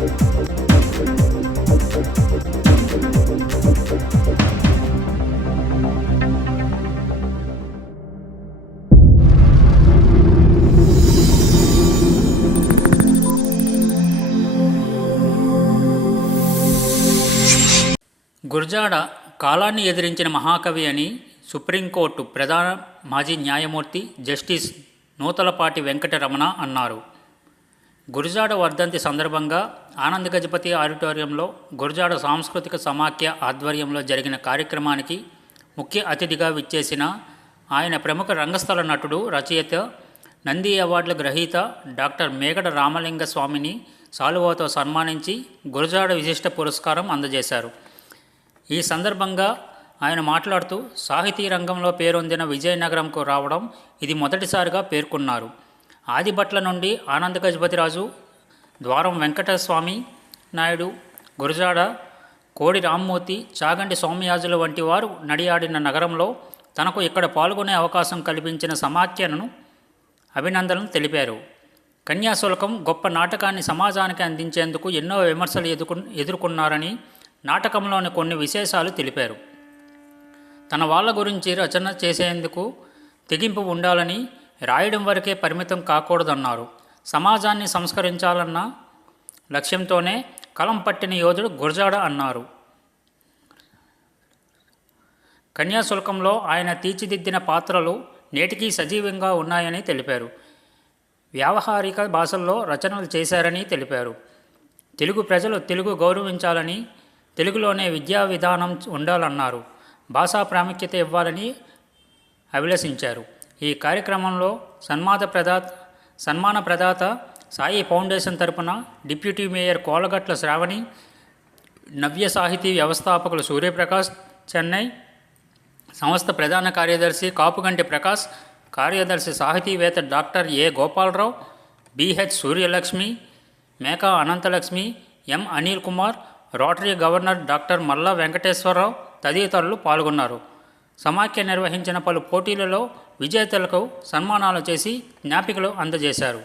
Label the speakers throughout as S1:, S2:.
S1: గుర్జాడ కాలాన్ని ఎదిరించిన మహాకవి అని సుప్రీంకోర్టు ప్రధాన మాజీ న్యాయమూర్తి జస్టిస్ నూతలపాటి వెంకటరమణ అన్నారు. గురిజాడ వర్ధంతి సందర్భంగా ఆనంద్ గజపతి ఆడిటోరియంలో గురిజాడ సాంస్కృతిక సమాఖ్య ఆధ్వర్యంలో జరిగిన కార్యక్రమానికి ముఖ్య అతిథిగా విచ్చేసిన ఆయన ప్రముఖ రంగస్థల నటుడు రచయిత నంది అవార్డుల గ్రహీత డాక్టర్ మేగడ రామలింగ స్వామిని సాలువాతో సన్మానించి గురజాడ విశిష్ట పురస్కారం అందజేశారు. ఈ సందర్భంగా ఆయన మాట్లాడుతూ సాహితీ రంగంలో పేరొందిన విజయనగరంకు రావడం ఇది మొదటిసారిగా పేర్కొన్నారు. ఆదిభట్ల నుండి ఆనంద గజపతిరాజు ద్వారం వెంకటస్వామి నాయుడు గురజాడ కోడి రామ్మూర్తి చాగంటి సౌమ్యాజుల వంటి వారు నడియాడిన నగరంలో తనకు ఇక్కడ పాల్గొనే అవకాశం కల్పించిన సమాఖ్యను అభినందనలు తెలిపారు. కన్యాశుల్కం గొప్ప నాటకాన్ని సమాజానికి అందించేందుకు ఎన్నో విమర్శలు ఎదుర్కొ ఎదుర్కొన్నారని నాటకంలోని కొన్ని విశేషాలు తెలిపారు. తన వాళ్ళ గురించి రచన చేసేందుకు తెగింపు ఉండాలని రాయడం వరకే పరిమితం కాకూడదన్నారు. సమాజాన్ని సంస్కరించాలన్న లక్ష్యంతోనే కలం పట్టిన యోధుడు గురజాడ అన్నారు. కన్యాశుల్కంలో ఆయన తీర్చిదిద్దిన పాత్రలు నేటికీ సజీవంగా ఉన్నాయని తెలిపారు. వ్యావహారిక భాషల్లో రచనలు చేశారని తెలిపారు. తెలుగు ప్రజలు తెలుగు గౌరవించాలని తెలుగులోనే విద్యా విధానం ఉండాలన్నారు. భాషా ప్రాముఖ్యత ఇవ్వాలని అభిలషించారు. ఈ కార్యక్రమంలో సన్మాత ప్రదాత సన్మాన ప్రదాత సాయి ఫౌండేషన్ తరపున డిప్యూటీ మేయర్ కోలగట్ల శ్రావణి నవ్య సాహితీ వ్యవస్థాపకులు సూర్యప్రకాష్ చెన్నై సంస్థ ప్రధాన కార్యదర్శి కాపుగంటి ప్రకాష్ కార్యదర్శి సాహితీవేత్త doctor A Gopalarao BH Suryalakshmi Meka Anantalakshmi M Anil Kumar rotary governor doctor Malla Venkateswararao తదితరులు పాల్గొన్నారు. సమాఖ్య నిర్వహించిన పలు పోటీలలో విజేతలకు సన్మానాలు చేసి జ్ఞాపికలు అందజేశారు.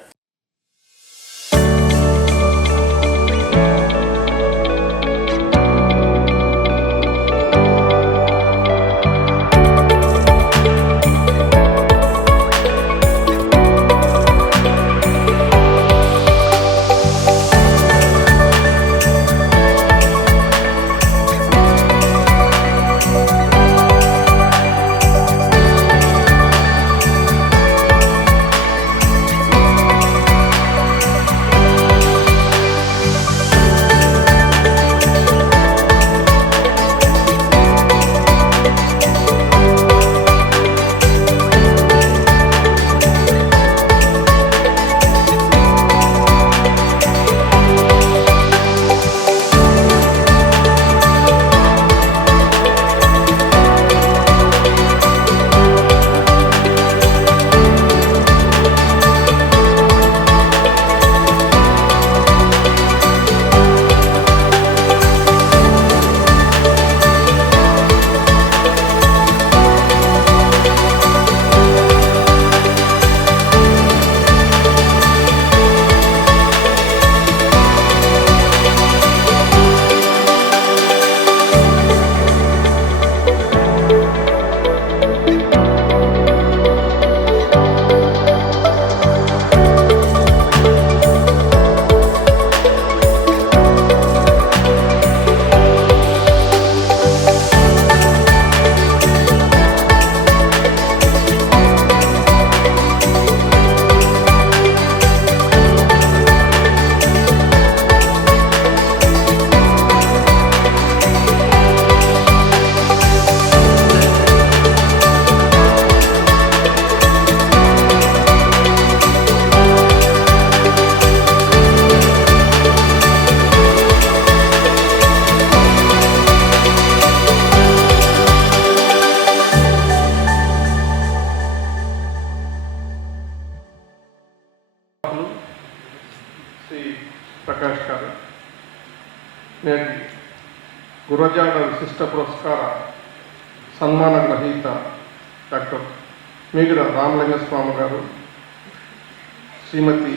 S2: గురజాడ విశిష్ట పురస్కార సన్మాన గ్రహీత డాక్టర్ మీగడ రామలింగస్వామి గారు శ్రీమతి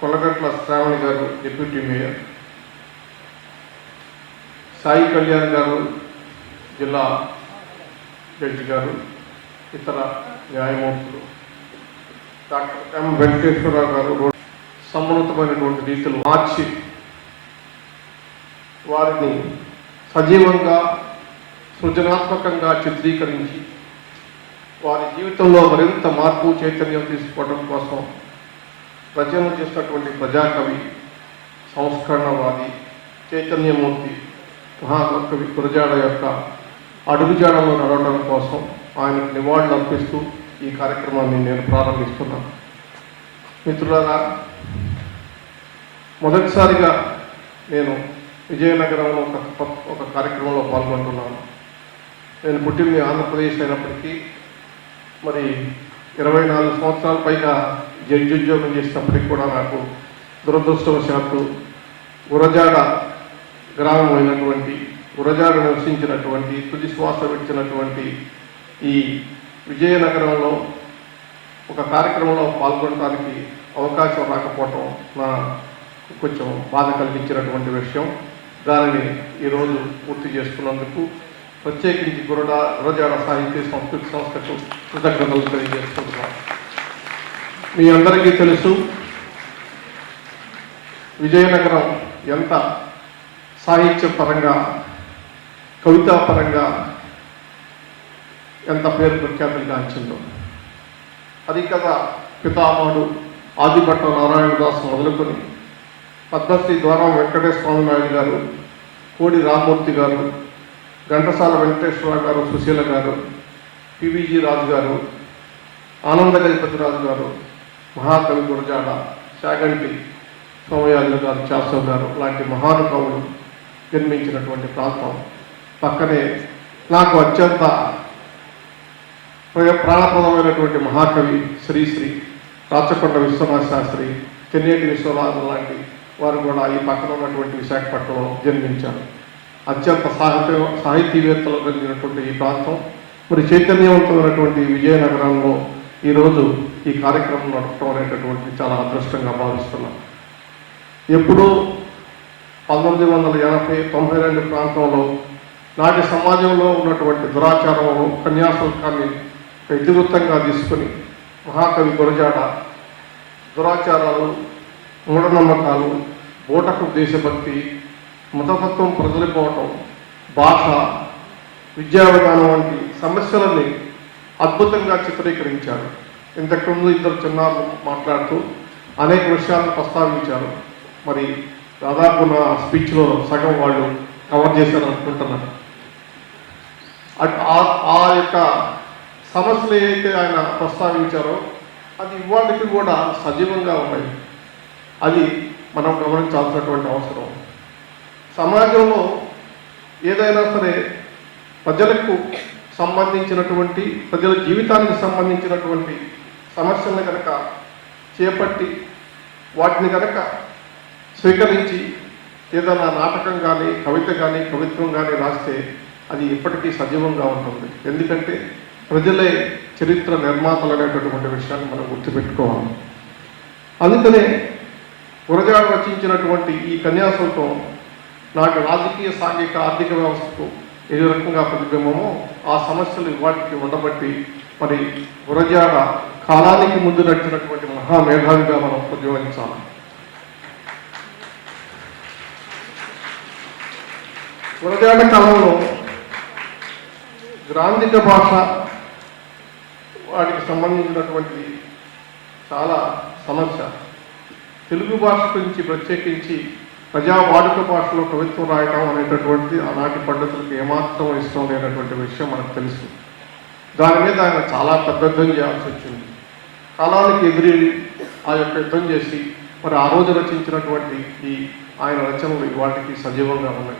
S2: కొల్లగట్ల శ్రావణి గారు డిప్యూటీ మేయర్ సాయి కళ్యాణ్ గారు జిల్లా జడ్జి గారు ఇతర న్యాయమూర్తులు. డాక్టర్ ఎం వెంకటేశ్వరరావు గారు సమున్నతమైనటువంటి రీతిలో మార్చి వారిని సజీవంగా సృజనాత్మకంగా చిత్రీకరించి వారి జీవితంలో మరింత మార్పు చైతన్యం తీసుకోవడం కోసం రచన చేసినటువంటి ప్రజాకవి సంస్కరణవాది చైతన్యమూర్తి మహాకవి గురజాడ యొక్క అడుగుజాడలో నడవడం కోసం ఆయనకు నివాళులు అర్పిస్తూ ఈ కార్యక్రమాన్ని నేను ప్రారంభిస్తున్నాను మిత్రులారా మొదటిసారిగా నేను విజయనగరంలో ఒక ఒక కార్యక్రమంలో పాల్గొంటున్నాను. నేను పుట్టింది ఆంధ్రప్రదేశ్ అయినప్పటికీ మరి ఇరవై నాలుగు సంవత్సరాల పైగా జడ్జి ఉద్యోగం చేసినప్పటికీ కూడా నాకు దురదృష్టవశాత్తు గురజాడ గ్రామం అయినటువంటి గురజాడ నివసించినటువంటి తుది శ్వాస విడిచినటువంటి ఈ విజయనగరంలో ఒక కార్యక్రమంలో పాల్గొనడానికి అవకాశం రాకపోవటం నా కొంచెం బాధ కలిగించినటువంటి విషయం. దానిని ఈరోజు పూర్తి చేసుకున్నందుకు ప్రత్యేకించి గురడ గురజాడ సాహిత్య సంస్కృతి సంస్థకు కృతజ్ఞతలు తెలియజేసుకుంటున్నాను మీ అందరికీ తెలుసు విజయనగరం ఎంత సాహిత్యపరంగా కవితాపరంగా ఎంత పేరు ప్రఖ్యాతులు గాంచిందో. అది కదా పితామహుడు ఆదిభట్ట నారాయణదాస్ మొదలుకొని పద్మశ్రీ ద్వారా వెంకటేశ్వర స్వామి నాయుడు గారు కోడి రామ్మూర్తి గారు ఘంటసాల వెంకటేశ్వర గారు సుశీల గారు పివిజి రాజు గారు ఆనంద గజపతిరాజు గారు మహాకవి గురజాడ శాగంటి సోమయాజులు గారు శాస్త్రవ్ గారు లాంటి మహానుభావులు జన్మించినటువంటి ప్రాంతం. పక్కనే నాకు అత్యంత ప్రాణప్రదమైనటువంటి మహాకవి శ్రీశ్రీ రాచకొండ విశ్వనాథ శాస్త్రి చెన్నేటి విశ్వనాథం లాంటి వారు కూడా ఈ పక్కన ఉన్నటువంటి విశాఖపట్నంలో జన్మించారు. అత్యంత సాహిత్య సాహితీవేత్తలు కలిగినటువంటి ఈ ప్రాంతం. మరి చైతన్యవంతమైనటువంటి ఈ విజయనగరంలో ఈరోజు ఈ కార్యక్రమం నడపడం అనేటటువంటి చాలా అదృష్టంగా భావిస్తున్నాం. ఎప్పుడూ పంతొమ్మిది వందల ఎనభై తొంభై రెండు ప్రాంతంలో నాటి సమాజంలో ఉన్నటువంటి దురాచారము కన్యాశుల్కాన్ని ఒక ఇతివృత్తంగా తీసుకుని మహాకవి గురజాడ దురాచారాలు మూఢనమ్మకాలు బోటకు దేశభక్తి మతతత్వం ప్రజలిపోవటం భాష విద్యా విధానం వంటి సమస్యలని అద్భుతంగా చిత్రీకరించారు. ఇంతకుముందు ఇద్దరు చిన్నారులు మాట్లాడుతూ అనేక విషయాలను ప్రస్తావించారు. మరి దాదాపు నా స్పీచ్లో సగం వాళ్ళు కవర్ చేశారు అనుకుంటున్నాను ఆ- ఆ యొక్క సమస్యలు ఏదైతే ఆయన ప్రస్తావించారో అది ఇవాళకి కూడా సజీవంగా ఉన్నాయి. అది మనం గమనించాల్సినటువంటి అవసరం. సమాజంలో ఏదైనా సరే ప్రజలకు సంబంధించినటువంటి ప్రజల జీవితానికి సంబంధించినటువంటి సమస్యలను కనుక చేపట్టి వాటిని కనుక స్వీకరించి ఏదైనా నాటకం కానీ కవిత కానీ కవిత్వం కానీ రాస్తే అది ఎప్పటికీ సజీవంగా ఉంటుంది. ఎందుకంటే ప్రజలే చరిత్ర నిర్మాతలు అనేటటువంటి విషయాన్ని మనం గుర్తుపెట్టుకోవాలి. అందుకనే గురజాడ రచించినటువంటి ఈ కన్యాశుల్కం నాకు రాజకీయ సాంఘిక ఆర్థిక వ్యవస్థకు ఏ రకంగా ప్రతిబింబమో ఆ సమస్యలు వాటికి ఉండబట్టి మరి గురజాడ కాలానికి ముందు నడిచినటువంటి మహామేధావిగా మనం ప్రతిబింబించాలి గురజాడ కాలంలో గ్రాంధిక భాష వాటికి సంబంధించినటువంటి చాలా సమస్య. తెలుగు భాష గురించి ప్రత్యేకించి ప్రజా వాడుక భాషలో కవిత్వం రాయడం అనేటటువంటి ఆనాటి పండితులకు ఏమాత్రం ఇష్టం లేనటువంటి విషయం మనకు తెలుసు. దాని మీద ఆయన చాలా పెద్ద యుద్ధం చేయాల్సి వచ్చింది. కాలానికి ఎదిరి ఆ యొక్క యుద్ధం చేసి మరి ఆ రోజు రచించినటువంటి ఈ ఆయన రచనలు వాటికి సజీవంగా ఉన్నాయి.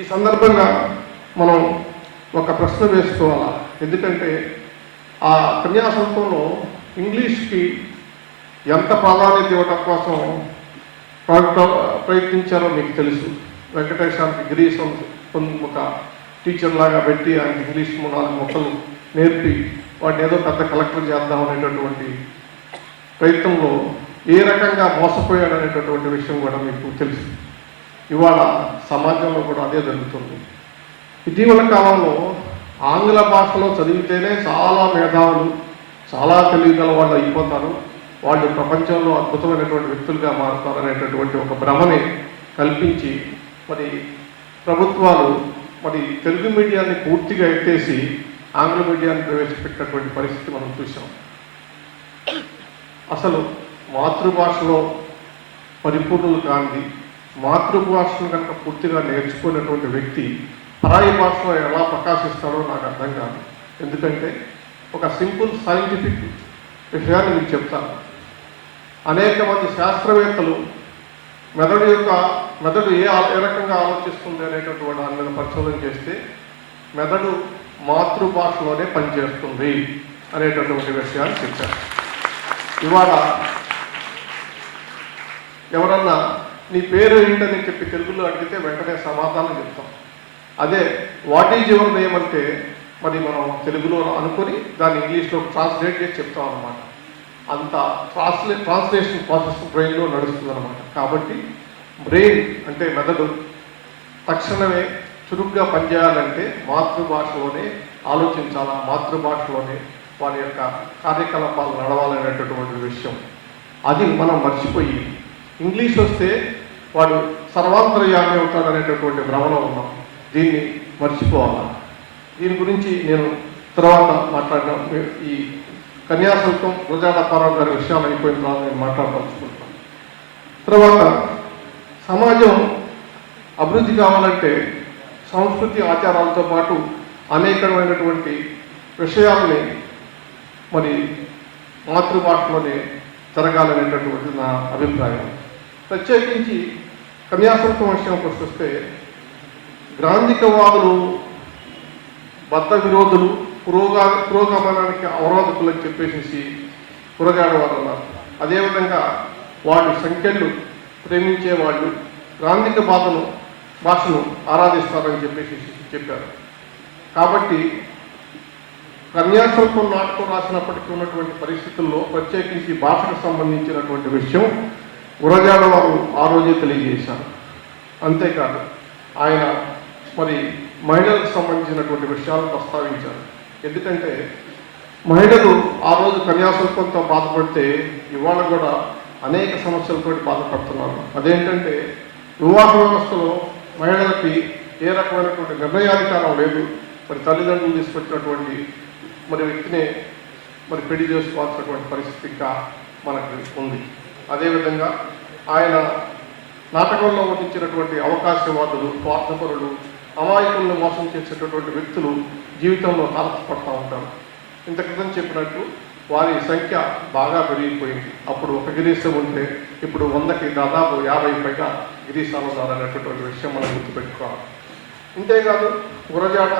S2: ఈ సందర్భంగా మనం ఒక ప్రశ్న వేసుకోవాలా? ఎందుకంటే ఆ కన్యాసంతంలో ఇంగ్లీష్కి ఎంత ప్రాధాన్యత ఇవ్వడం కోసం ప్ర- ప్రయత్నించారో మీకు తెలుసు. వెంకటేశ్వరానికి గిరీశం ఒక టీచర్ లాగా పెట్టి ఆయన ఇంగ్లీష్ ము- నాలుగు మొక్కలు నేర్పి వాటిని ఏదో పెద్ద కలెక్టర్ చేద్దాం అనేటటువంటి ప్రయత్నంలో ఏ రకంగా మోసపోయాడు అనేటటువంటి విషయం కూడా మీకు తెలుసు. ఇవాళ సమాజంలో కూడా అదే జరుగుతుంది. ఇటీవల కాలంలో ఆంగ్ల భాషలో చదివితేనే చాలా మేధావులు చాలా తెలివిగల వాళ్ళు అయిపోతారు. వాళ్ళు ప్రపంచంలో అద్భుతమైనటువంటి వ్యక్తులుగా మారుతారనేటటువంటి ఒక భ్రమని కల్పించి మరి ప్రభుత్వాలు మరి తెలుగు మీడియాన్ని పూర్తిగా ఎత్తేసి ఆంగ్ల మీడియాన్ని ప్రవేశపెట్టినటువంటి పరిస్థితి మనం చూసాం అసలు మాతృభాషలో పరిపూర్ణులు కానీ మాతృభాషను కనుక పూర్తిగా నేర్చుకునేటువంటి వ్యక్తి పరాయి భాషలో ఎలా ప్రకాశిస్తాడో నాకు అర్థం కాదు. ఎందుకంటే ఒక సింపుల్ సైంటిఫిక్ విషయాన్ని మీకు చెప్తాను. అనేక మంది శాస్త్రవేత్తలు మెదడు యొక్క మెదడు ఏ ఏ రకంగా ఆలోచిస్తుంది అనేటటువంటి దాని మీద పరిశోధన చేస్తే మెదడు మాతృభాషలోనే పనిచేస్తుంది అనేటటువంటి విషయాన్ని చెప్పారు. ఇవాళ ఎవరన్నా నీ పేరు ఏంటని చెప్పి తెలుగులో అడిగితే వెంటనే సమాధానం చెప్తాం. అదే వాట్ ఈజ్ యువర్ నేమ్? అంటే మరి మనం తెలుగులో అనుకొని దాన్ని ఇంగ్లీష్లో ట్రాన్స్లేట్ చేసి చెప్తాం అన్నమాట. అంత ట్రాన్స్లే ట్రాన్స్లేషన్ ప్రాసెస్ బ్రెయిన్లో నడుస్తుంది అనమాట కాబట్టి బ్రెయిన్ అంటే మెదడు తక్షణమే చురుగ్గా పనిచేయాలంటే మాతృభాషలోనే ఆలోచించాలా? మాతృభాషలోనే వారి యొక్క కార్యకలాపాలు నడవాలనేటటువంటి విషయం. అది మనం మర్చిపోయి ఇంగ్లీష్ వస్తే వాడు సర్వాంతర్యామి అవుతాడనేటటువంటి భ్రమలో ఉన్నాం. దీన్ని మర్చిపోవాలా? దీని గురించి నేను తర్వాత మాట్లాడిన ఈ కన్యాశుల్కం గురజాడ గారి విషయాలు అయిపోయిన తర్వాత నేను మాట్లాడదలుచుకుంటాను తర్వాత సమాజం అభివృద్ధి కావాలంటే సంస్కృతి ఆచారాలతో పాటు అనేకమైనటువంటి విషయాలని మరి మాతృభాషలోనే జరగాలనేటటువంటి నా అభిప్రాయం. ప్రత్యేకించి కన్యాశుల్కం విషయంకి వస్తే గ్రాంధికవాదులు బద్ధ విరోధులు పురోగా పురోగమనానికి అవరోధకులు అని చెప్పేసి పురగాడ వారు అన్నారు అదేవిధంగా వాళ్ళు సంఖ్యలు ప్రేమించే వాళ్ళు గ్రాంధిక బాధను భాషను ఆరాధిస్తారని చెప్పేసి చెప్పారు. కాబట్టి కన్యాశుల్కం నాటకం రాసినప్పటికీ ఉన్నటువంటి పరిస్థితుల్లో ప్రత్యేకించి భాషకు సంబంధించినటువంటి విషయం గురజాడ వారు ఆ రోజే తెలియజేశారు. అంతేకాదు ఆయన మరి మహిళలకు సంబంధించినటువంటి విషయాలు ప్రస్తావించారు. ఎందుకంటే మహిళలు ఆ రోజు కన్యాశుల్కంతో బాధపడితే ఇవాళ కూడా అనేక సమస్యలతో బాధపడుతున్నారు. అదేంటంటే వివాహ వ్యవస్థలో మహిళలకి ఏ రకమైనటువంటి నిర్ణయాధికారం లేదు. మరి తల్లిదండ్రులు తీసుకొచ్చినటువంటి మరి వ్యక్తిని మరి పెళ్ళి చేసుకోవాల్సినటువంటి పరిస్థితి ఇంకా మనకు ఉంది. అదేవిధంగా ఆయన నాటకంలో వర్ణించినటువంటి అవకాశవాదులు స్వార్థపరులు అమాయకులను మోసం చేసేటటువంటి వ్యక్తులు జీవితంలో తారసపడతా ఉంటారు. ఇంత క్రితం చెప్పినట్టు వారి సంఖ్య బాగా పెరిగిపోయింది. అప్పుడు ఒక గిరీశం ఉంటే ఇప్పుడు వందకి దాదాపు యాభై పైగా గిరీశాలు ఉన్నారనేటటువంటి విషయం మనం గుర్తుపెట్టుకోవాలి. ఇంతేకాదు గురజాడ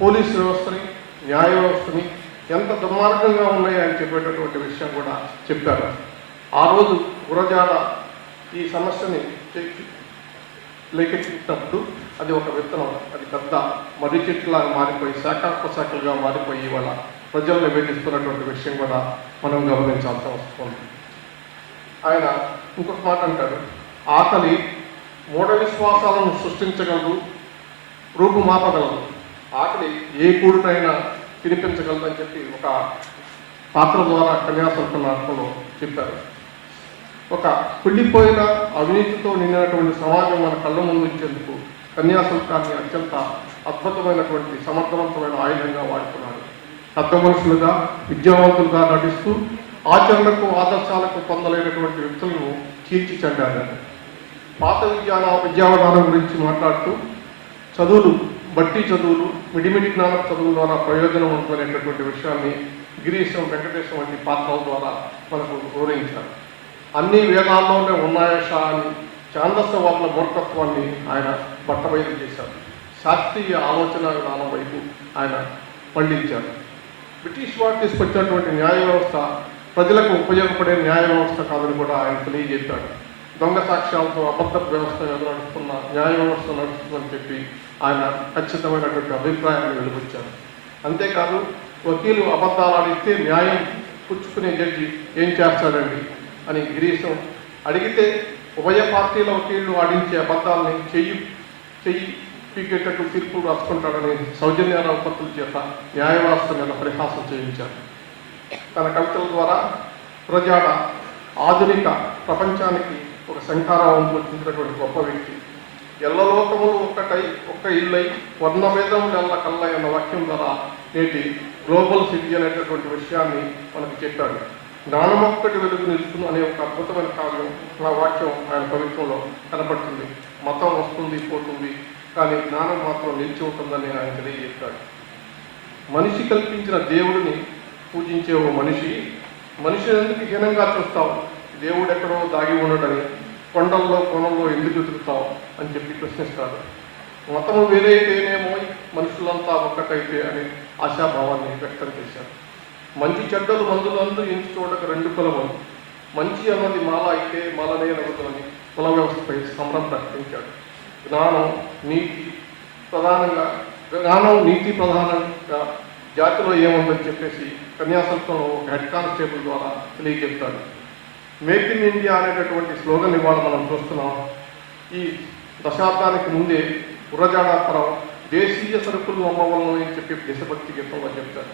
S2: పోలీస్ వ్యవస్థని న్యాయ వ్యవస్థని ఎంత దుర్మార్గంగా ఉన్నాయని చెప్పేటటువంటి విషయం కూడా చెప్పారు. ఆ రోజు గురజాడ ఈ సమస్యని చె- అది ఒక విత్తనం అది పెద్ద మర్రి చెట్టులాగా మారిపోయి శాఖాపశాఖలుగా మారిపోయి ఇవాళ ప్రజల్ని వేధిస్తున్నటువంటి విషయం కూడా మనం గమనించాల్సిన అవసరం ఉంది. ఆయన ఇంకొక మాట అంటారు ఆకలి మూఢ విశ్వాసాలను సృష్టించగలదు రూపుమాపగలదు. ఆకలి ఏ కూడినైనా తినిపించగలదని చెప్పి ఒక పాత్ర ద్వారా కన్యాశుల్క నాటకంలో చెప్పారు. ఒక కుళ్ళిపోయిన అవినీతితో నిండినటువంటి సమాజం మన కళ్ళ ముందు ఇచ్చేందుకు కన్యాశుల్కాన్ని అత్యంత అద్భుతమైనటువంటి సమర్థవంతమైన ఆయుధంగా వాడుకున్నారు పెద్ద మనుషులుగా విద్యావంతులుగా నటిస్తూ ఆచరణకు ఆదర్శాలకు పొందలేనటువంటి వ్యక్తులను తీర్చి చెందారు పాత విద్యా విద్యావధానం గురించి మాట్లాడుతూ చదువులు బట్టి చదువులు మిడిమిడి జ్ఞానం చదువుల ద్వారా ప్రయోజనం ఉంటుందనేటటువంటి విషయాన్ని గిరీశం వెంకటేశం వంటి పాత్రల ద్వారా మనకు వివరించారు. అన్ని వేదాల్లోనే ఉన్నాయష అని ఛాందస్యవాదుల మూర్ఖత్వాన్ని ఆయన బట్టబయలు చేశారు. శాస్త్రీయ ఆలోచన విధానం వైపు ఆయన పండించారు. బ్రిటిష్ వారు తీసుకొచ్చినటువంటి న్యాయ వ్యవస్థ ప్రజలకు ఉపయోగపడే న్యాయ వ్యవస్థ కాదని కూడా ఆయన తెలియజెప్పాడు దొంగ సాక్ష్యాలతో అబద్ధ వ్యవస్థ నడుస్తున్న న్యాయ వ్యవస్థ నడుస్తుందని చెప్పి ఆయన ఖచ్చితమైనటువంటి అభిప్రాయాన్ని వెలువచ్చారు. అంతేకాదు వకీలు అబద్ధాలు ఆడిస్తే న్యాయం పుచ్చుకునే జడ్జి ఏం చేస్తాడండి? అని గిరీశం అడిగితే ఉభయ పార్టీల వకీళ్ళు ఆడించే అబద్ధాలని చెయ్యి చెయ్యి పీకేటట్టు తీర్పులు రాసుకుంటాడని సౌజన్యరావు పత్రుల చేత న్యాయవ్యవస్థ మీద పరిహాసం చేయించారు. తన కవితల ద్వారా ప్రజాడ ఆధునిక ప్రపంచానికి ఒక శంకారావం పూర్తించినటువంటి గొప్ప వ్యక్తి. ఎల్లలోకములు ఒక్కటై ఒక్క ఇల్లై వర్ణభేదములు ఎల్ల కల్ల అన్న వాక్యం ద్వారా నేటి గ్లోబల్ సిటీ అనేటటువంటి విషయాన్ని మనకు చెప్పాడు. జ్ఞానం ఒక్కటి వెలుగు నిలుచును అనే ఒక అద్భుతమైన కావ్యం ఆ వాక్యం ఆయన కవిత్వంలో కనపడుతుంది. మతం వస్తుంది పోతుంది కానీ జ్ఞానం మాత్రం నిలిచి ఉంటుందని ఆయన తెలియజేస్తాడు. మనిషి కల్పించిన దేవుడిని పూజించే ఓ మనిషి మనిషి ఎందుకు హీనంగా చూస్తావు? దేవుడు ఎక్కడో దాగి ఉండడని కొండల్లో కోణంలో ఎందుకు ఎదుగుతావు అని చెప్పి ప్రశ్నిస్తాడు. మతము వేరైతేనేమో మనుషులంతా ఒక్కటైతే అని ఆశాభావాన్ని వ్యక్తం చేశారు మంచి చెడ్డలు మందులందు ఎంచి చూడక రెండు కులములు మంచి అన్నది మాల అయితే మాలనే నవ్వుతుందని కుల వ్యవస్థపై సమరం ప్రకటించాడు. జ్ఞానం నీతి ప్రధానంగా జ్ఞానం నీతి ప్రధానంగా జాతిలో ఏముందని చెప్పేసి కన్యాసత్వంలో ఒక హెడ్ కానిస్టేబుల్ ద్వారా తెలియజెప్తాడు. మేక్ ఇన్ ఇండియా అనేటటువంటి స్లోగన్ ఇవాళ మనం చూస్తున్నాం. ఈ దశాబ్దానికి ముందే గుర్రజాడాపురం దేశీయ సరుకులు అమ్మవలను అని చెప్పి దేశభక్తి గీతంలో చెప్తారు.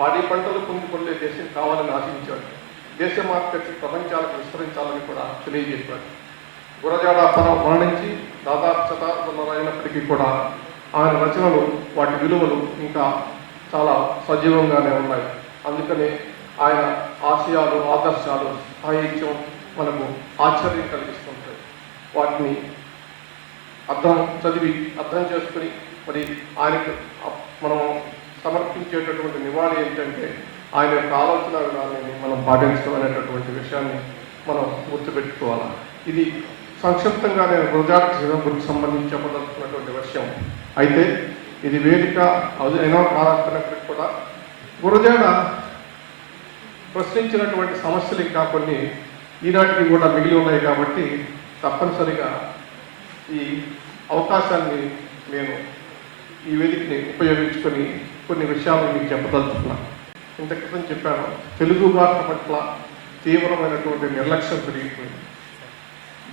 S2: పాడి పంటలు పొందుకొల్లే దేశం కావాలని ఆశించాడు. దేశ మార్కెట్ ప్రపంచాలకు విస్తరించాలని కూడా తెలియజేశాడు. గురజాడ పరం మరణించి దాదాపు శతాబ్దంలో అయినప్పటికీ కూడా ఆయన రచనలు వాటి విలువలు ఇంకా చాలా సజీవంగానే ఉన్నాయి. అందుకనే ఆయన ఆశయాలు ఆదర్శాలు సాహిత్యం మనకు ఆశ్చర్యం కలిగిస్తుంటాయి. వాటిని అర్థం చదివి అర్థం చేసుకుని మరి ఆయనకు మనం సమర్పించేటటువంటి నివాళి ఏంటంటే ఆయన యొక్క ఆలోచన విధానాన్ని మనం పాటించడం అనేటటువంటి విషయాన్ని మనం గుర్తుపెట్టుకోవాలి. ఇది సంక్షిప్తంగా నేను గురజాడ గురించి సంబంధించి చెప్పదలుచుకున్నటువంటి విషయం. అయితే ఇది వేదిక ఎన్నో అయినా కూడా గురజాడ ప్రశ్నించినటువంటి సమస్యలు ఇంకా కొన్ని ఈనాటికి కూడా మిగిలి ఉన్నాయి కాబట్టి తప్పనిసరిగా ఈ అవకాశాన్ని నేను ఈ వేదికని ఉపయోగించుకొని కొన్ని విషయాలు మీకు చెప్పదలుచుకున్నాను ఇంత క్రితం చెప్పాను తెలుగు భాష పట్ల తీవ్రమైనటువంటి నిర్లక్ష్యం పెరిగిపోయింది.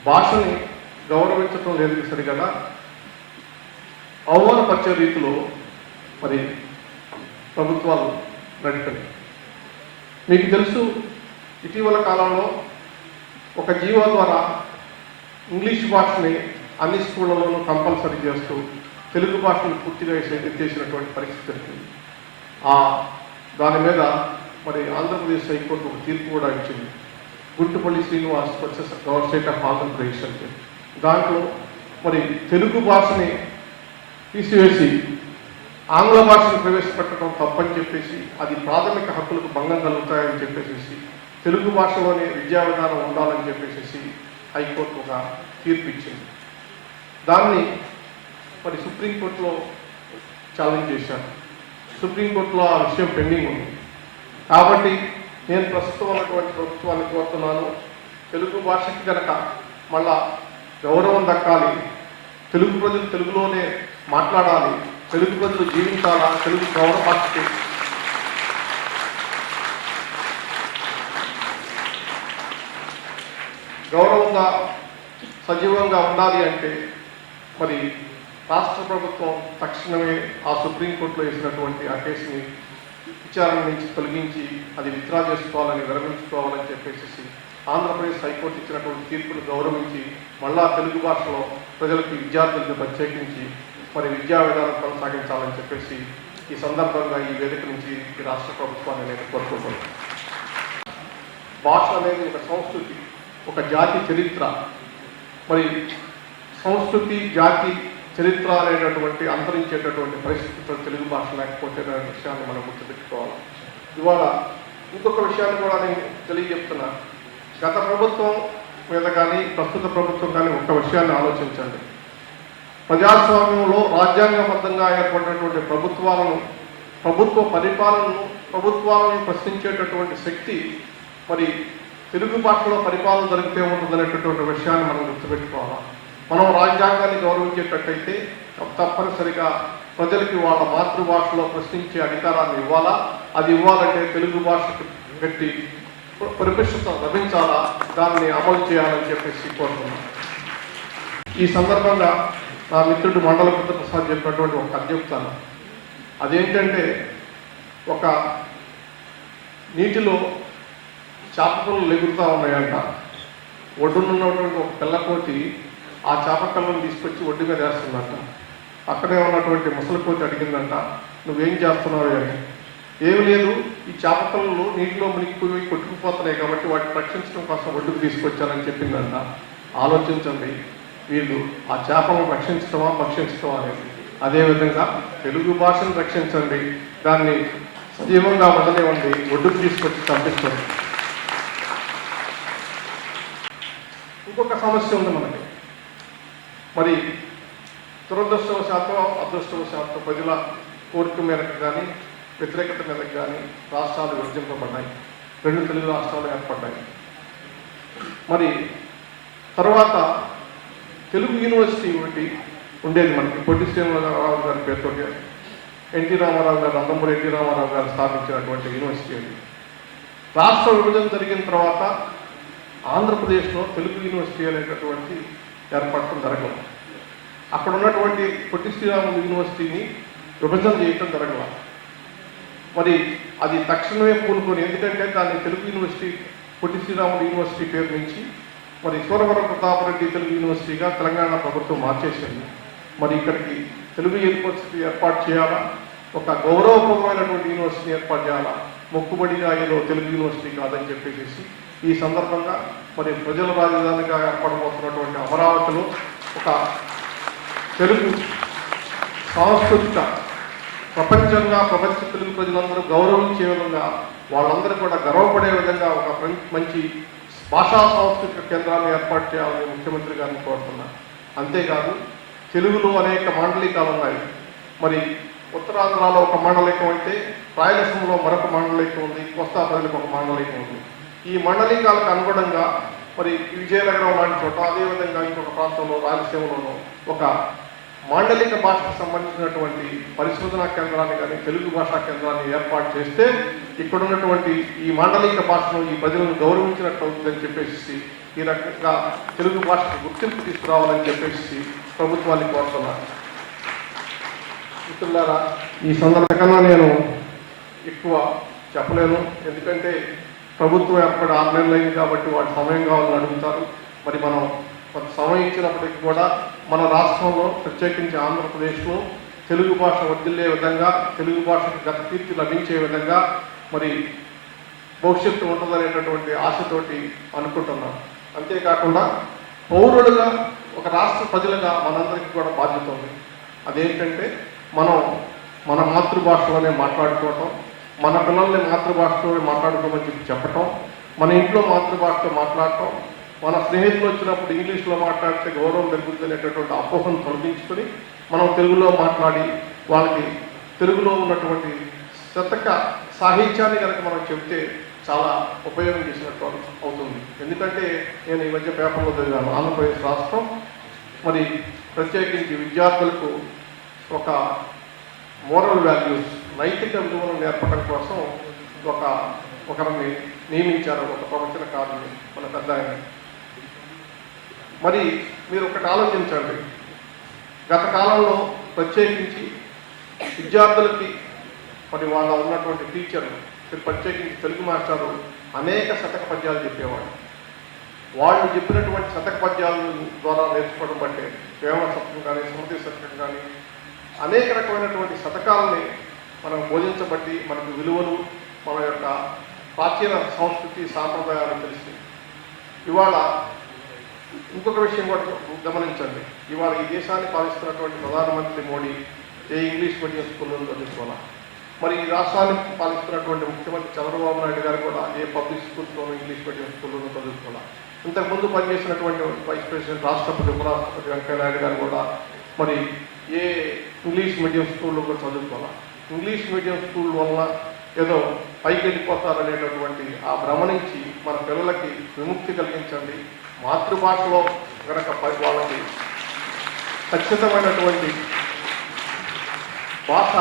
S2: భాషని గౌరవించడం లేదు సరిగా అవమానపరిచే రీతిలో మరి ప్రభుత్వాలు నడిపినాయి మీకు తెలుసు ఇటీవల కాలంలో ఒక జీవో ద్వారా ఇంగ్లీష్ భాషని అన్ని స్కూళ్ళలోనూ కంపల్సరీ చేస్తూ తెలుగు భాషను పూర్తిగా చేసినటువంటి పరిస్థితి జరిగింది ఆ దాని మీద మరి ఆంధ్రప్రదేశ్ హైకోర్టు ఒక తీర్పు కూడా ఇచ్చింది. Guttupalli Srinivas versus Gavai state of Andhra Pradesh అంటే. దాంట్లో మరి తెలుగు భాషని తీసివేసి ఆంగ్ల భాషను ప్రవేశపెట్టడం తప్పని చెప్పేసి అది ప్రాథమిక హక్కులకు భంగం కలుగుతాయని చెప్పేసి తెలుగు భాషలోనే విద్యా విధానం ఉండాలని చెప్పేసి హైకోర్టు ఒక తీర్పు ఇచ్చింది. దాన్ని మరి సుప్రీంకోర్టులో ఛాలెంజ్ చేశాను సుప్రీంకోర్టులో ఆ విషయం పెండింగ్ ఉంది. కాబట్టి నేను ప్రస్తుతం ఉన్నటువంటి ప్రభుత్వాన్ని కోరుతున్నాను తెలుగు భాషకి కనుక మళ్ళా గౌరవం దక్కాలి. తెలుగు ప్రజలు తెలుగులోనే మాట్లాడాలి. తెలుగు ప్రజలు జీవించాలా? తెలుగు గౌరవ భాషకి. గౌరవంగా సజీవంగా ఉండాలి అంటే మరి రాష్ట్ర ప్రభుత్వం తక్షణమే ఆ సుప్రీంకోర్టులో వేసినటువంటి ఆ కేసుని విచారణ నుంచి తొలగించి అది విత్డ్రా చేసుకోవాలని విరమించుకోవాలని చెప్పేసి ఆంధ్రప్రదేశ్ హైకోర్టు ఇచ్చినటువంటి తీర్పును గౌరవించి మళ్ళా తెలుగు భాషలో ప్రజలకు విద్యార్థులకు ప్రత్యేకించి మరి విద్యా విధానం కొనసాగించాలని చెప్పేసి ఈ సందర్భంగా ఈ వేదిక నుంచి ఈ రాష్ట్ర ప్రభుత్వాన్ని నేను కోరుకుంటున్నాను. భాష అనేది ఒక సంస్కృతి ఒక జాతి చరిత్ర. మరి సంస్కృతి జాతి చరిత్ర అనేటటువంటి అంతరించేటటువంటి పరిస్థితుల్లో తెలుగు భాష లేకపోతే అనే విషయాన్ని మనం గుర్తుపెట్టుకోవాలి ఇవాళ ఇంకొక విషయాన్ని కూడా నేను తెలియజెప్తున్నా. గత ప్రభుత్వం మీద కానీ ప్రస్తుత ప్రభుత్వం కానీ ఒక విషయాన్ని ఆలోచించండి. ప్రజాస్వామ్యంలో రాజ్యాంగబద్ధంగా ఏర్పడినటువంటి ప్రభుత్వాలను ప్రభుత్వ పరిపాలనను ప్రభుత్వాలను ప్రశ్నించేటటువంటి శక్తి మరి తెలుగు భాషలో పరిపాలన జరిగితే ఉంటుందనేటటువంటి విషయాన్ని మనం గుర్తుపెట్టుకోవాలి మనం రాజ్యాంగాన్ని గౌరవించేటట్టయితే తప్పనిసరిగా ప్రజలకి వాళ్ళ మాతృభాషలో ప్రశ్నించే అధికారాన్ని ఇవ్వాలా? అది ఇవ్వాలంటే తెలుగు భాషకు పెట్టి పరిపుష్టత లభించాలా? దాన్ని అమలు చేయాలని చెప్పేసి కోరుతున్నాను ఈ సందర్భంగా నా మిత్రుడు మండల ప్రసాద్ చెప్పినటువంటి ఒక కథ చెప్తాను. అదేంటంటే ఒక నీటిలో చేపకళ్ళు ఎగురుతూ ఉన్నాయంట. ఒడ్డునున్నటువంటి ఒక పిల్లకోతి ఆ చేపకళ్ళను తీసుకొచ్చి ఒడ్డు మీద వేస్తుందంట అక్కడే ఉన్నటువంటి ముసలికోతి అడిగిందంట నువ్వేం చేస్తున్నావు? అని. ఏమి లేదు ఈ చేపకళ్ళు నీటిలో మునిగిపోయి కొట్టుకుపోతున్నాయి కాబట్టి వాటిని రక్షించడం కోసం ఒడ్డుకు తీసుకొచ్చానని చెప్పిందంట. ఆలోచించండి వీళ్ళు ఆ చేపలను రక్షించడమా భక్షించడమా అనేది. అదేవిధంగా తెలుగు భాషను రక్షించండి దాన్ని సజీవంగా వదలేవండి ఒడ్డుకు తీసుకొచ్చి పంపించండి ఇంకొక సమస్య ఉంది మనకి. మరి దురదృష్టవశాత్తు అదృష్టవశాత్తు ప్రజల కోరిక మేరకు కానీ వ్యతిరేకత మేరకు కానీ రాష్ట్రాలు విభజింపబడ్డాయి. రెండు తెలుగు రాష్ట్రాలు ఏర్పడ్డాయి. మరి తర్వాత తెలుగు యూనివర్సిటీ ఒకటి ఉండేది మనకి. పొట్టి శ్రీనివాసరావు గారి పేరుతో ఎన్టీ రామారావు గారు నందమూరి ఎన్టీ రామారావు గారు స్థాపించినటువంటి యూనివర్సిటీ అది. రాష్ట్ర విభజన జరిగిన తర్వాత ఆంధ్రప్రదేశ్లో తెలుగు యూనివర్సిటీ అనేటటువంటి ఏర్పడటం జరగదు అక్కడ ఉన్నటువంటి పొట్టి శ్రీరాములు యూనివర్సిటీని విభజన చేయటం జరగల. మరి అది తక్షణమే పూనుకొని ఎందుకంటే దాన్ని తెలుగు యూనివర్సిటీ పొట్టి శ్రీరాములు యూనివర్సిటీ పేరు నుంచి మరి సూరవర ప్రతాపరెడ్డి తెలుగు యూనివర్సిటీగా తెలంగాణ ప్రభుత్వం మార్చేసింది. మరి ఇక్కడికి తెలుగు యూనివర్సిటీ ఏర్పాటు చేయాలా? ఒక గౌరవప్రదమైనటువంటి యూనివర్సిటీ ఏర్పాటు చేయాలా? మొక్కుబడిగా ఏదో తెలుగు యూనివర్సిటీ కాదని చెప్పేసి ఈ సందర్భంగా మరి ప్రజల రాజధానిగా ఏర్పడబోతున్నటువంటి అమరావతిలో ఒక తెలుగు సాంస్కృతిక ప్రపంచంగా ప్రపంచ తెలుగు ప్రజలందరూ గౌరవించే విధంగా వాళ్ళందరూ కూడా గర్వపడే విధంగా ఒక మంచి భాషా సాంస్కృతిక కేంద్రాన్ని ఏర్పాటు చేయాలని ముఖ్యమంత్రి గారిని కోరుతున్నాను అంతేకాదు తెలుగులో అనేక మాండలికాలు ఉన్నాయి. మరి ఉత్తరాంధ్రలో ఒక మాండలికం అయితే రాయలసీమలో మరొక మాండలికం ఉంది కోస్తా ప్రజలకు ఒక మాండలికం ఉంది. ఈ మండలికాలకు అనుగుణంగా మరి విజయనగరం లాంటి చోట అదేవిధంగా ఇంకొక ప్రాంతంలో రాయలసీమలోనూ ఒక మాండలిక భాషకు సంబంధించినటువంటి పరిశోధనా కేంద్రాన్ని కానీ తెలుగు భాషా కేంద్రాన్ని ఏర్పాటు చేస్తే ఇక్కడ ఉన్నటువంటి ఈ మాండలిక భాషను ఈ ప్రజలను గౌరవించినట్టు అవుతుందని చెప్పేసి ఈ రకంగా తెలుగు భాషకు గుర్తింపు తీసుకురావాలని చెప్పేసి ప్రభుత్వాన్ని కోరుతున్నాను. మిత్రులారా ఈ సందర్భంగా నేను ఎక్కువ చెప్పలేను. ఎందుకంటే ప్రభుత్వం ఏర్పడి ఆన్లైన్ లైన్ అయింది కాబట్టి వాటి సమయం కావాలని అడుగుతారు. మరి మనం కొంత సమయం ఇచ్చినప్పటికీ కూడా మన రాష్ట్రంలో ప్రత్యేకించి ఆంధ్రప్రదేశ్లో తెలుగు భాష వర్దిల్లే విధంగా తెలుగు భాషకు గత కీర్తి లభించే విధంగా మరి భవిష్యత్తు ఉంటుందనేటటువంటి ఆశతోటి అనుకుంటున్నాం. అంతేకాకుండా పౌరులుగా ఒక రాష్ట్ర ప్రజలుగా మనందరికీ కూడా బాధ్యత ఉంది. అదేంటంటే మనం మన మాతృభాషలోనే మాట్లాడుకోవటం మన పిల్లల్ని మాతృభాషలోనే మాట్లాడుకోమని చెప్పి చెప్పటం మన ఇంట్లో మాతృభాషతో మాట్లాడటం మన స్నేహితులు వచ్చినప్పుడు ఇంగ్లీష్లో మాట్లాడితే గౌరవం పెరుగుతుంది అనేటటువంటి అపోహను తొలగించుకొని మనం తెలుగులో మాట్లాడి వాళ్ళకి తెలుగులో ఉన్నటువంటి శతక సాహిత్యాన్ని కనుక మనం చెబితే చాలా ఉపయోగం చేసినట్టు అవుతుంది. ఎందుకంటే నేను ఈ మధ్య పేపర్లో చదివాను. ఆంధ్రప్రదేశ్ రాష్ట్రం. మరి ప్రత్యేకించి విద్యార్థులకు ఒక మోరల్ వాల్యూస్ నైతిక విలువలను నేర్పడం కోసం ఒక ఒకరిని నియమించారు ఒక ప్రవచనకారుని మన పెద్ద ఆయన. మరి మీరు ఒకటి ఆలోచించండి. గత కాలంలో ప్రత్యేకించి విద్యార్థులకి మరి వాళ్ళ ఉన్నటువంటి టీచర్లు ప్రత్యేకించి తెలుగు మాస్టర్లు అనేక శతక పద్యాలు చెప్పేవాళ్ళు. వాళ్ళు చెప్పినటువంటి శతక పద్యాల ద్వారా నేర్చుకోవడం బట్టే ప్రేమ శతకం కానీ స్మృతి శతకం కానీ అనేక రకమైనటువంటి శతకాలని మనం బోధించబట్టి మనకు విలువలు మన యొక్క ప్రాచీన సంస్కృతి సాంప్రదాయాలు తెలిసి ఇవాళ ఇంకొక విషయం కూడా గమనించండి. ఇవాళ ఈ దేశాన్ని పాలిస్తున్నటువంటి ప్రధానమంత్రి మోడీ ఏ ఇంగ్లీష్ మీడియం స్కూల్లో చదువుకోవాలా మరి ఈ రాష్ట్రాన్ని పాలిస్తున్నటువంటి ముఖ్యమంత్రి చంద్రబాబు నాయుడు గారు కూడా ఏ పబ్లిక్ స్కూల్స్లోనూ ఇంగ్లీష్ మీడియం స్కూల్లోనూ చదువుకోవాలా ఇంతకుముందు పనిచేసినటువంటి వైస్ ప్రెసిడెంట్ రాష్ట్రపతి ఉపరాష్ట్రపతి వెంకయ్యనాయుడు గారు కూడా మరి ఏ ఇంగ్లీష్ మీడియం స్కూల్లో కూడా చదువుకోవాలా? ఇంగ్లీష్ మీడియం స్కూల్ వల్ల ఏదో పైకి వెళ్ళిపోతారనేటటువంటి ఆ భ్రమ నుంచి మన పిల్లలకి విముక్తి కలిగించండి. మాతృభాషలో గనక వాళ్ళకి ఖచ్చితమైనటువంటి భాష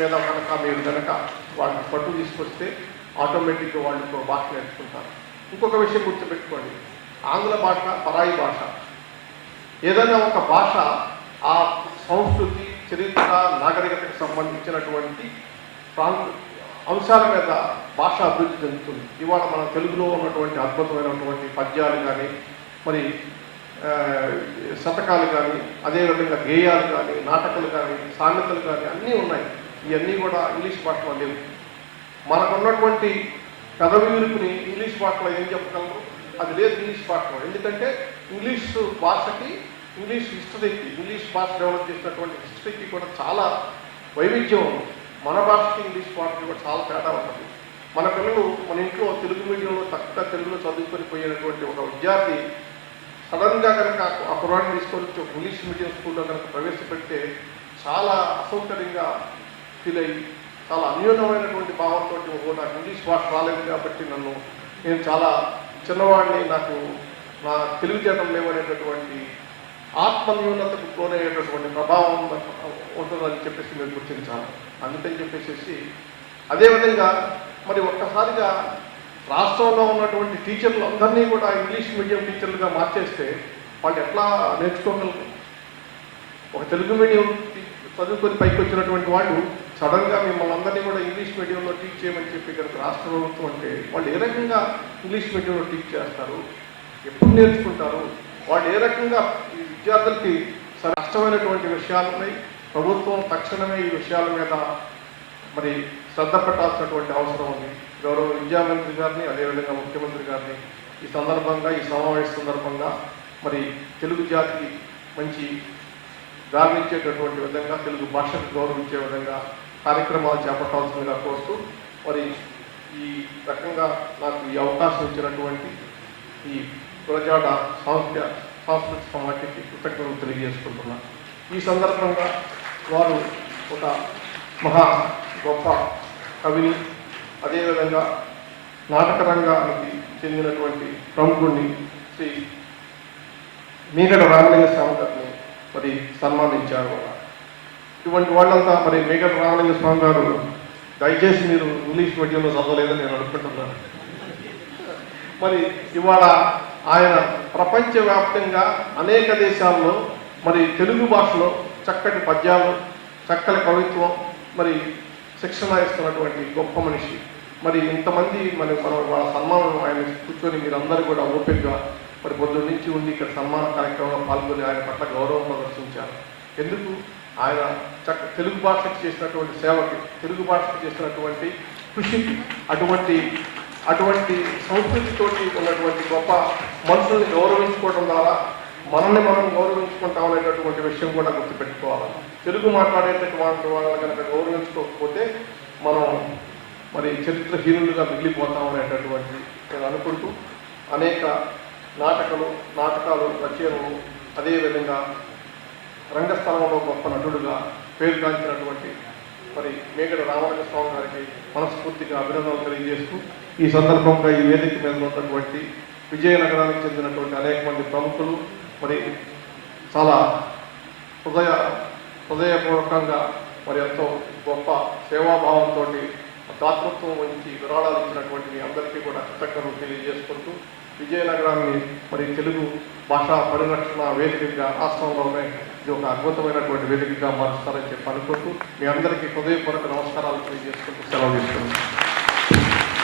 S2: మీద కనుక మీరు కనుక వాళ్ళని పట్టు తీసుకొస్తే ఆటోమేటిక్గా వాళ్ళు భాష నేర్చుకుంటారు. ఇంకొక విషయం గుర్తుపెట్టుకోండి. ఆంగ్ల భాష పరాయి భాష. ఏదైనా ఒక భాష ఆ సంస్కృతి చరిత్ర నాగరికతకు సంబంధించినటువంటి ప్రాంత అంశాల మీద భాష అభివృద్ధి చెందుతుంది. ఇవాళ మన తెలుగులో ఉన్నటువంటి అద్భుతమైనటువంటి పద్యాలు కానీ మరి శతకాలు కానీ అదేవిధంగా గేయాలు కానీ నాటకాలు కానీ సామెతలు కానీ అన్నీ ఉన్నాయి. ఇవన్నీ కూడా ఇంగ్లీష్ భాషలో లేవు. మనకున్నటువంటి పెదవిరుపుని ఇంగ్లీష్ భాషలో ఏం చెప్పగలరు? అది లేదు ఇంగ్లీష్ భాషలో. ఎందుకంటే ఇంగ్లీష్ భాషకి ఇంగ్లీష్ హిస్టరీకి ఇంగ్లీష్ భాష డెవలప్ చేసినటువంటి హిస్టరీకి కూడా చాలా వైవిధ్యం ఉంది. మన భాషకి ఇంగ్లీష్ భాషకి కూడా చాలా తేడా ఉంటుంది. మన పిల్లలు మన ఇంట్లో తెలుగు మీడియంలో చక్కగా తెలుగులో చదువుకొని పోయినటువంటి ఒక విద్యార్థి సడన్గా కనుక ఆ కుర్రాన్ని తీసుకొని వచ్చి ఒక ఇంగ్లీష్ మీడియం స్కూల్లో కనుక ప్రవేశపెడితే చాలా అసౌకర్యంగా ఫీల్ అయ్యి చాలా అన్యూనమైనటువంటి భావంతో ఓ నాకు ఇంగ్లీష్ భాష రాలేదు కాబట్టి నన్ను నేను చాలా చిన్నవాడిని నాకు నా తెలివితేటలు లేవనేటటువంటి ఆత్మన్యూనతకు లోనయ్యేటటువంటి ప్రభావం ఉంటుందని చెప్పేసి మీరు గుర్తించాలి అందుకని చెప్పేసి అదేవిధంగా మరి ఒక్కసారిగా రాష్ట్రంలో ఉన్నటువంటి టీచర్లు అందరినీ కూడా ఇంగ్లీష్ మీడియం టీచర్లుగా మార్చేస్తే వాళ్ళు ఎట్లా నేర్చుకోగలరు? ఒక తెలుగు మీడియం టీ- చదువుకొని పైకి వచ్చినటువంటి వాళ్ళు సడన్గా మిమ్మల్ని అందరినీ కూడా ఇంగ్లీష్ మీడియంలో టీచ్ చేయమని చెప్పి కనుక రాష్ట్ర ప్రభుత్వం అంటే వాళ్ళు ఏ రకంగా ఇంగ్లీష్ మీడియంలో టీచ్ చేస్తారు? ఎప్పుడు నేర్చుకుంటారు? వాళ్ళు ఏ రకంగా ఈ విద్యార్థులకి సరే కష్టమైనటువంటి విషయాలు ఉన్నాయి ప్రభుత్వం తక్షణమే ఈ విషయాల మీద మరి శ్రద్ధ పెట్టాల్సినటువంటి అవసరం ఉంది. గౌరవ విద్యామంత్రి గారిని అదేవిధంగా ముఖ్యమంత్రి గారిని ఈ సందర్భంగా ఈ సమావేశ సందర్భంగా మరి తెలుగు జాతికి మంచి గార్మించేటటువంటి విధంగా తెలుగు భాషను గౌరవించే విధంగా కార్యక్రమాలు చేపట్టాల్సిందిగా కోరుతూ మరి ఈ రకంగా నాకు ఈ అవకాశం ఇచ్చినటువంటి ఈ గురజాడ సాంస్కృతిక సాంస్కృతిక సమాఖ్యకి కృతజ్ఞతలు తెలియజేసుకుంటున్నాను ఈ సందర్భంగా వారు ఒక మహా గొప్ప కవిని అదేవిధంగా నాటక రంగానికి చెందినటువంటి ప్రముఖుడిని శ్రీ మీగడ రామలింగ స్వామి గారిని మరి సన్మానించారు. ఇటువంటి వాళ్ళంతా మరి మీగడ రామలింగ స్వామి గారు దయచేసి మీరు ఇంగ్లీష్ మీడియంలో చదవలేదని నేను అనుకుంటున్నాను. మరి ఇవాళ ఆయన ప్రపంచవ్యాప్తంగా అనేక దేశాల్లో మరి తెలుగు భాషలో చక్కటి పద్యాలు చక్కని కవిత్వం మరి శిక్షణ ఇస్తున్నటువంటి గొప్ప మనిషి. మరి ఇంతమంది మరి మనం వాళ్ళ సన్మానం ఆయన కూర్చొని మీరందరూ కూడా ఓపెన్గా మరి పొద్దున్న నుంచి ఉండి ఇక్కడ సన్మాన కార్యక్రమంలో పాల్గొని ఆయన పట్ల గౌరవం ప్రదర్శించారు. ఎందుకు? ఆయన చక్క తెలుగు భాషకు చేసినటువంటి సేవకి తెలుగు భాషకు చేసినటువంటి కృషికి అటువంటి అటువంటి సంస్కృతితోటి ఉన్నటువంటి గొప్ప మనుషుల్ని గౌరవించుకోవడం ద్వారా మనల్ని మనం గౌరవించుకుంటాం అనేటటువంటి విషయం కూడా గుర్తుపెట్టుకోవాలి. తెలుగు మాట్లాడేటటువంటి వాళ్ళని కనుక గౌరవించుకోకపోతే మనం మరి చరిత్రహీనులుగా మిగిలిపోతాం అనేటటువంటి నేను అనుకుంటూ అనేక నాటకాలు నాటకాలు రచనలు అదేవిధంగా రంగస్థలంలో గొప్ప నటుడుగా పేరుగాంచినటువంటి మరి మేకడ రామలింగ స్వామి గారికి మనస్ఫూర్తిగా అభినందనలు తెలియజేస్తూ ఈ సందర్భంగా ఈ వేదిక మీద ఉన్నటువంటి విజయనగరానికి చెందినటువంటి అనేక మంది ప్రముఖులు మరి చాలా హృదయ హృదయపూర్వకంగా మరి ఎంతో గొప్ప సేవాభావంతో దాతృత్వం వహించి విరాళాలు ఇచ్చినటువంటి మీ అందరికీ కూడా కృతజ్ఞతలు తెలియజేసుకుంటూ విజయనగరాన్ని మరి తెలుగు భాషా పరిరక్షణ వేదికగా రాష్ట్రంలోనే ఇది ఒక అద్భుతమైనటువంటి వేదికగా మారుస్తారని చెప్పి అనుకుంటూ మీ అందరికీ హృదయపూర్వక నమస్కారాలు తెలియజేసుకుంటూ సెలవు తీసుకుంటున్నాను.